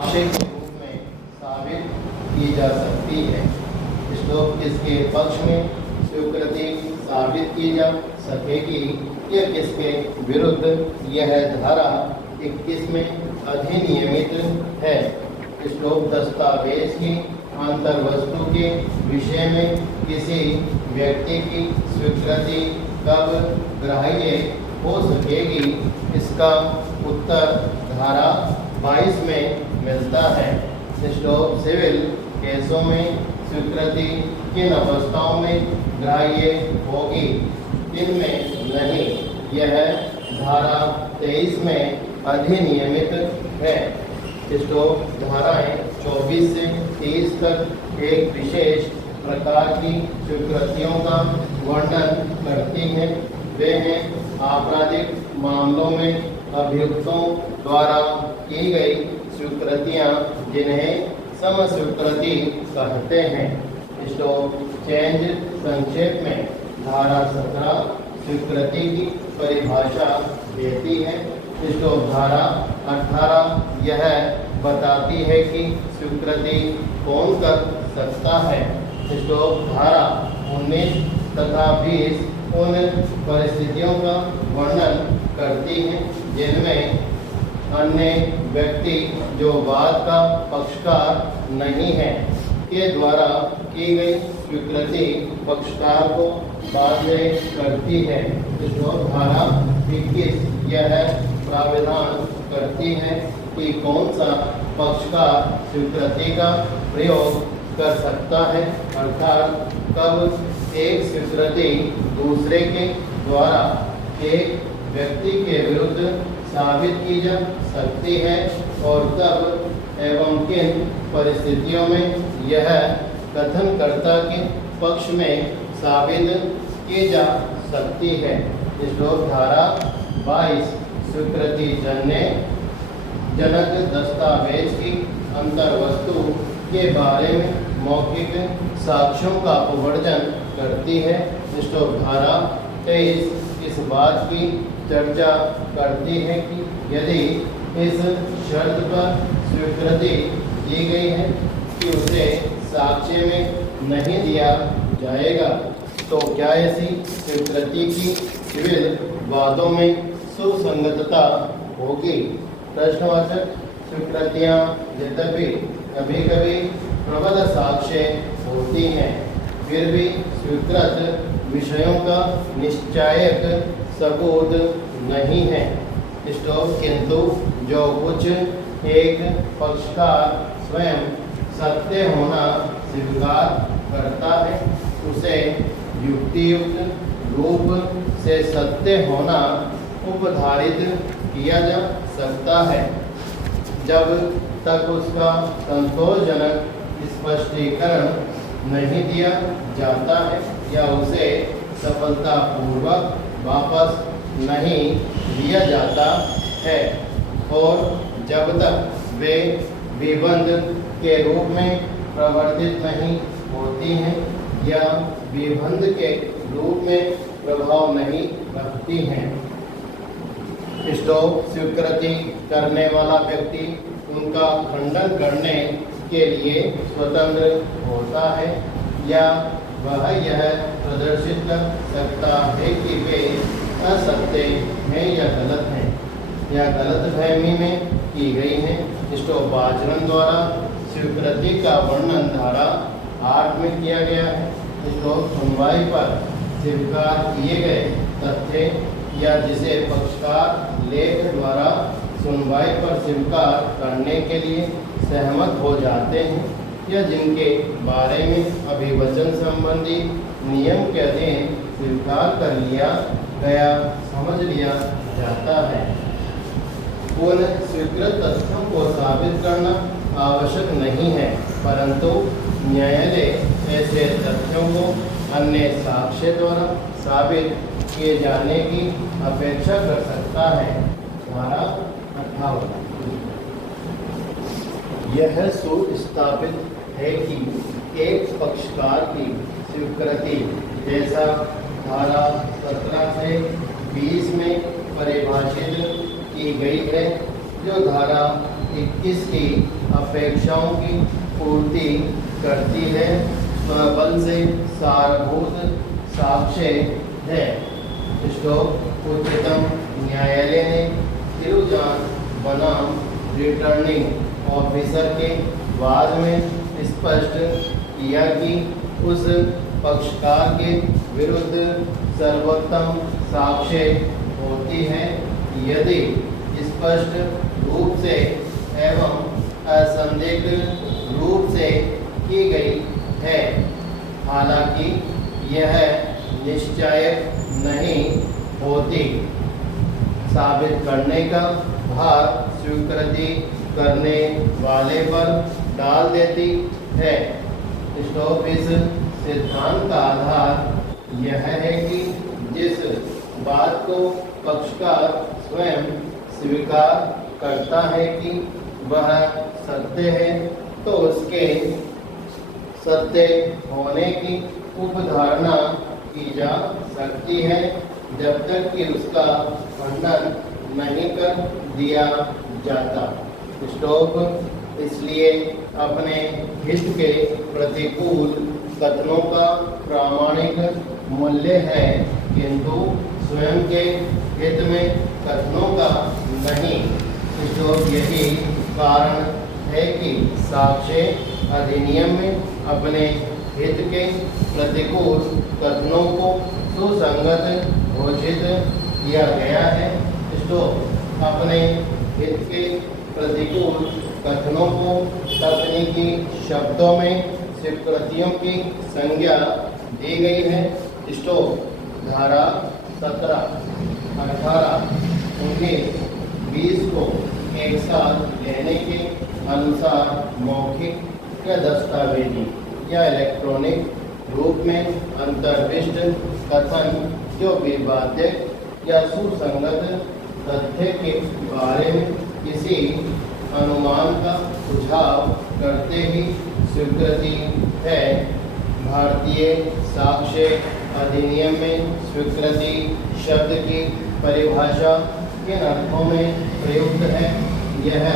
आशय के रूप में साबित की जा सकती है। श्लोक किसके पक्ष में स्वीकृति साबित की जा सकेगी या किसके विरुद्ध यह धारा 21 में अधिनियमित है। श्लोक दस्तावेज की अंतर्वस्तु के विषय में किसी व्यक्ति की स्वीकृति कब ग्राह्य हो सकेगी, इसका उत्तर धारा 22 में मिलता है। श्लोक सिविल केसों में स्वीकृति किन अवस्थाओं में ग्राह्य होगी, इनमें नहीं। यह धारा 23 में अधिनियमित है। श्लोक धाराएं 24 से 30 तक एक विशेष प्रकार की स्वीकृतियों का वर्णन करती हैं। वे हैं आपराधिक मामलों में अभियुक्तों द्वारा की गई स्वीकृतियां, जिन्हें समस्वीकृति कहते हैं। श्लोक चेंज संक्षेप में धारा 17 स्वीकृति की परिभाषा देती है। श्लोक धारा 18 यह बताती है कि स्वीकृति कौन कर सकता है। श्लोक धारा 19 तथा 20 उन परिस्थितियों का वर्णन करती हैं जिनमें अन्य व्यक्ति जो वाद का पक्षकार नहीं है के द्वारा की गई स्वीकृति पक्षकार को बाध्य करती है। श्लोक धारा 21 यह प्रावधान करती है कि कौन सा पक्षकार स्वीकृति का प्रयोग कर सकता है, अर्थात कब एक स्वीकृति दूसरे के द्वारा एक व्यक्ति के विरुद्ध साबित की जा सकती है और कब एवं किन परिस्थितियों में यह कथनकर्ता के पक्ष में साबित की जा सकती है। श्लोक धारा 22 स्वीकृति जनक दस्तावेज की अंतर्वस्तु के बारे में मौखिक साक्ष्यों का अपवर्जन करती है। श्लोक धारा 23 इस बात की चर्चा करती है कि यदि इस शर्त पर स्वीकृति दी गई है कि उसे साक्ष्य में नहीं दिया जाएगा, तो क्या ऐसी स्वीकृति की सिविल वादों में सुसंगतता होगी। प्रश्नवाचक स्वीकृतियाँ यद्यपि कभी कभी प्रबल साक्ष्य होती हैं, फिर भी स्वीकृत विषयों का निश्चायक सबूत नहीं है। किंतु जो कुछ एक पक्षकार स्वयं सत्य होना स्वीकार करता है, उसे युक्तियुक्त रूप से सत्य होना उपधारित किया जा सकता है, जब तक उसका संतोषजनक स्पष्टीकरण नहीं दिया जाता है या उसे सफलतापूर्वक वापस नहीं लिया जाता है, और जब तक वे विबंध के रूप में प्रवर्तित नहीं होती हैं या विबंध के रूप में प्रभाव नहीं रखती हैं। स्वीकृति करने वाला व्यक्ति उनका खंडन करने के लिए स्वतंत्र होता है या वह यह प्रदर्शित कर सकता है कि वे असत्य हैं या गलत हैं या गलतफहमी में की गई हैं। वाचन द्वारा स्वीकृति का वर्णन धारा 8 में किया गया है। सुनवाई पर स्वीकार किए गए तथ्य या जिसे पक्षकार लेख द्वारा सुनवाई पर स्वीकार करने के लिए सहमत हो जाते हैं या जिनके बारे में अभिवचन संबंधी नियम के अधीन स्वीकार कर लिया गया समझ लिया जाता है। उन स्वीकृत तथ्यों को साबित करना आवश्यक नहीं है, परंतु न्यायालय ऐसे तथ्यों को अन्य साक्ष्य द्वारा साबित किए जाने की अपेक्षा कर सकता है। धारा 58 यह सुस्थापित है कि एक पक्षकार की स्वीकृति जैसा धारा 17 से 20 में परिभाषित की गई है, जो धारा 21 की अपेक्षाओं की पूर्ति करती है, स्वबल से सारभूत साक्ष्य है। श्लोक उच्चतम न्यायालय ने तिरुजान बनाम रिटर्निंग ऑफिसर के वाद में स्पष्ट किया कि उस पक्षकार के विरुद्ध सर्वोत्तम साक्ष्य होती है यदि स्पष्ट रूप से एवं असंदिग्ध रूप से की गई है। हालांकि यह निश्चय नहीं होती। साबित करने का भार स्वीकृति करने वाले पर डाल देती है। इस सिद्धांत का आधार यह है कि जिस बात को पक्षकार स्वयं स्वीकार करता है कि वह सत्य है, तो उसके सत्य होने की उपधारणा की जा सकती है जब तक कि उसका खंडन नहीं कर दिया जाता। स्टोक इसलिए अपने हित के प्रतिकूल कथनों का प्रामाणिक मूल्य है, किंतु स्वयं के हित में कथनों का नहीं। स्टोक यही कारण है कि साक्ष्य अधिनियम में अपने हित के प्रतिकूल कथनों को सुसंगत घोषित किया गया है। स्टोक अपने हित के प्रतिकूल कथनों को तकनीकी शब्दों में स्वीकृतियों की संज्ञा दी गई है। स्टोक धारा 17, 18, 19, 20 को एक साथ लेने के अनुसार मौखिक या दस्तावेजी या इलेक्ट्रॉनिक रूप में अंतर्विष्ट कथन जो विवाद्य या सुसंगत तथ्य के बारे में किसी अनुमान का सुझाव करते ही स्वीकृति है। भारतीय साक्ष्य अधिनियम में स्वीकृति शब्द की परिभाषा किन अर्थों में प्रयुक्त है, यह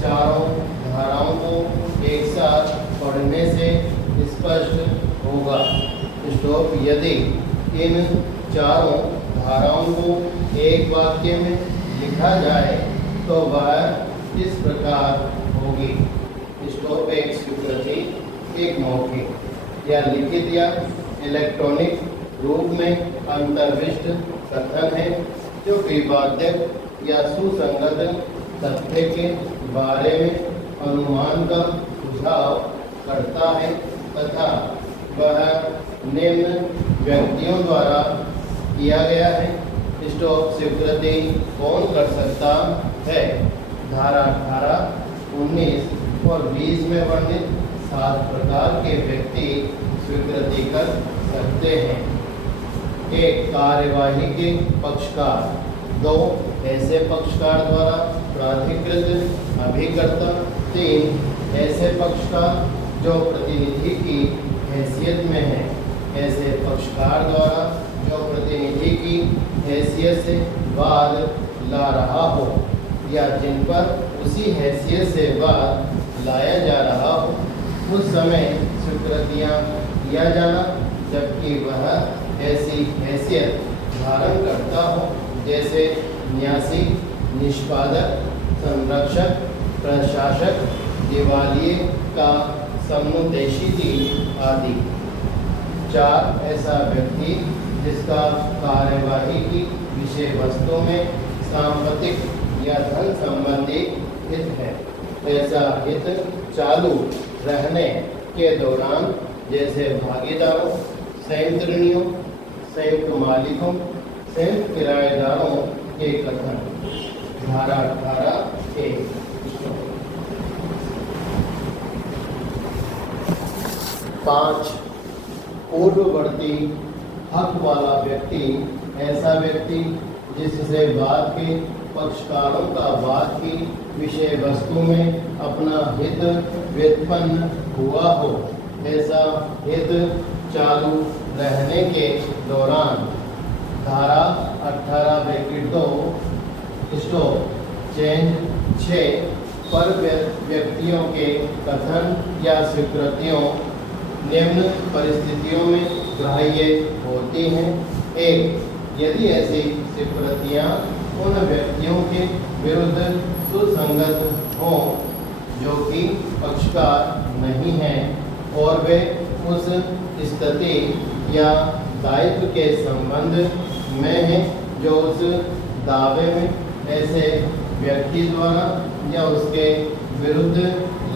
चारों धाराओं को एक साथ पढ़ने से स्पष्ट होगा। स्टॉप यदि इन चारों धाराओं को एक वाक्य में लिखा जाए तो वह इस प्रकार होगी। स्टॉप एक स्वीकृति एक मौखिक या लिखित या इलेक्ट्रॉनिक रूप में अंतर्विष्ट कथन है जो विवाद्य या सुसंगत तथ्य के बारे में अनुमान का सुझाव करता है तथा वह निम्न व्यक्तियों द्वारा किया गया है। स्टॉप स्वीकृति कौन कर सकता है? धारा 18, 19 और 20 में वर्णित 7 प्रकार के व्यक्ति स्वीकृति कर सकते हैं। 1. कार्यवाही के पक्षकार। 2. ऐसे पक्षकार द्वारा प्राधिकृत अभिकर्ता। 3. ऐसे पक्षकार जो प्रतिनिधि की हैसियत में है। ऐसे पक्षकार द्वारा जो प्रतिनिधि की हैसियत से वाद ला रहा हो या जिन पर उसी हैसियत से वाद लाया जा रहा हो, उस समय स्वीकृतियाँ किया जाना जबकि वह ऐसी हैसियत धारण करता हो जैसे न्यासी, निष्पादक, संरक्षक, प्रशासक, दिवालिये का समुद्देशिकी आदि। 4. ऐसा व्यक्ति जिसका कार्यवाही की विषय वस्तु में सांपत्तिक या धन संबंधी हित है। ऐसा हित चालू रहने के दौरान जैसे भागीदारों, संयुक्त ऋणियों, संयुक्त मालिकों, संयुक्त किराएदारों के कथन। धारा 18 के 5. पूर्ववर्ती हक वाला व्यक्ति। ऐसा व्यक्ति जिससे वाद के पक्षकारों का वाद की विषय वस्तु में अपना हित व्युत्पन्न हुआ हो। ऐसा हित चालू रहने के दौरान। धारा 18 ब्रैकेट 2 स्टॉप चेंज 6 पर व्यक्तियों के कथन या स्वीकृतियों निम्न परिस्थितियों में ग्राह्य होती हैं। एक, यदि ऐसी स्वीकृतियाँ उन व्यक्तियों के विरुद्ध सुसंगत हों जो कि पक्षकार नहीं हैं और वे उस स्थिति या दायित्व के संबंध में हैं जो उस दावे में ऐसे व्यक्ति द्वारा या उसके विरुद्ध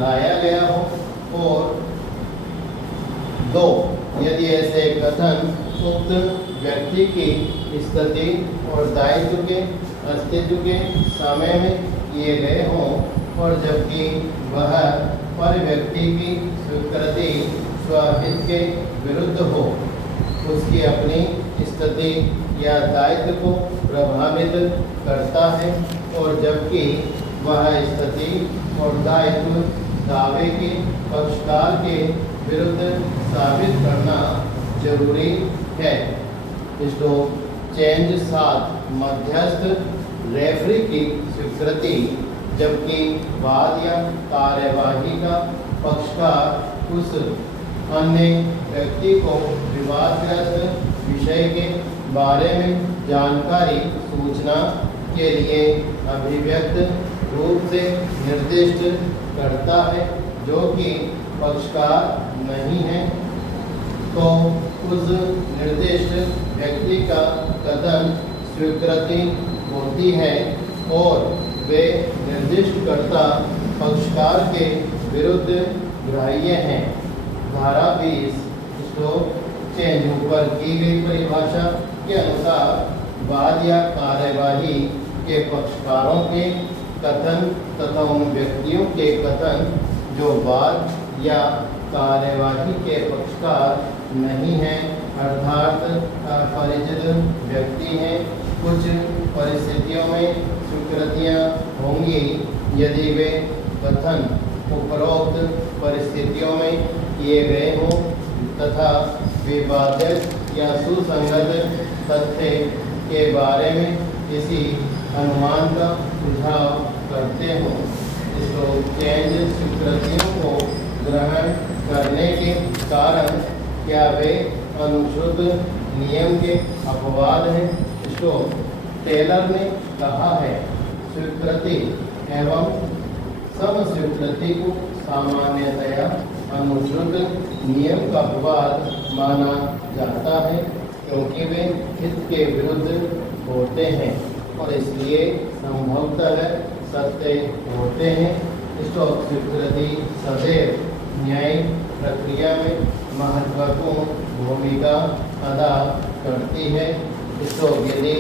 लाया गया हो। और दो, यदि ऐसे कथन उक्त व्यक्ति की स्थिति और दायित्व के अस्तित्व के समय में किए गए हों और जबकि वह पर व्यक्ति की स्वीकृति स्वहित के विरुद्ध हो, उसकी अपनी स्थिति या दायित्व को प्रभावित करता है और जबकि वह स्थिति और दायित्व दावे के पक्षकार के विरुद्ध साबित करना जरूरी है। चेंज 7, मध्यस्थ रेफरी की स्वीकृति जबकि वाद या कार्यवाही का पक्षकार उस अन्य व्यक्ति को विवादग्रस्त विषय के बारे में जानकारी सूचना के लिए अभिव्यक्त रूप से निर्दिष्ट करता है जो कि पक्षकार नहीं है, तो उस निर्दिष्ट व्यक्ति का कथन स्वीकृति होती है और वे निर्दिष्टकर्ता पक्षकार के विरुद्ध ग्राह्य हैं। धारा 20 चेंज ऊपर की गई परिभाषा के अनुसार वाद या कार्यवाही के पक्षकारों के कथन तथा उन व्यक्तियों के कथन जो वाद या कार्यवाही के पक्षकार नहीं हैं अर्थात अपरिचित व्यक्ति हैं, कुछ परिस्थितियों में स्वीकृतियाँ होंगी यदि वे कथन उपरोक्त परिस्थितियों में किए गए हों तथा विवादित या सुसंगत तथ्य के बारे में किसी अनुमान का सुझाव करते हों। इसको चेंज स्वीकृतियों को ग्रहण करने के कारण क्या वे अनुश्रुत नियम के अपवाद हैं। इसको टेलर ने कहा है, स्वीकृति एवं समस्वीकृति को सामान्यतया अनुश्रुत नियम का अपवाद माना जाता है क्योंकि वे हित के विरुद्ध होते हैं और इसलिए संभवतः सत्य होते हैं। इसको स्वीकृति सदैव न्यायिक प्रक्रिया में महत्वपूर्ण भूमिका अदा करती है। इसको यदि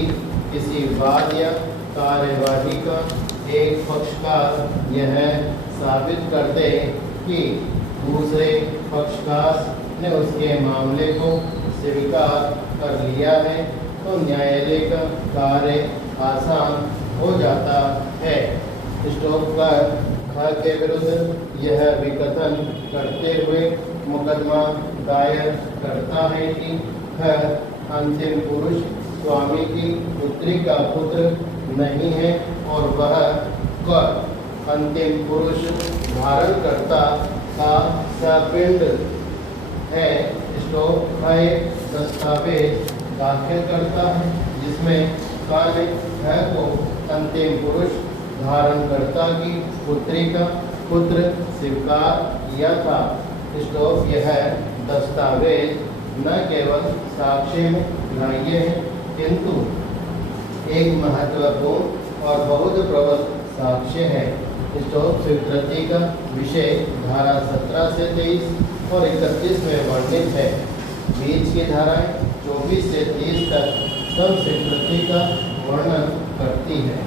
किसी वाद या कार्यवाही का एक पक्षकार यह साबित कर दे कि दूसरे पक्षकार ने उसके मामले को स्वीकार कर लिया है तो न्यायालय का कार्य आसान हो जाता है। स्टॉक का के विरुद्ध यह विकथन करते हुए मुकदमा दायर करता है कि अंतिम पुरुष स्वामी की पुत्री का पुत्र नहीं है और वह अंतिम पुरुष धारणकर्ता का सपिंड है। स्टॉक एक दस्तावेज दाखिल करता है जिसमें कार्य को अंतिम पुरुष धारणकर्ता की पुत्री का पुत्र स्वीकार किया था। स्टॉक यह दस्तावेज न केवल साक्ष्य में ग्राह्य है किंतु एक महत्वपूर्ण और बहुत प्रबल साक्ष्य है। स्टॉक स्वीकृति का विषय धारा 17 से 23 और 31 में वर्णित है। बीच की धाराएं 24 से 30 तक सब स्वीकृति का वर्णन करती है।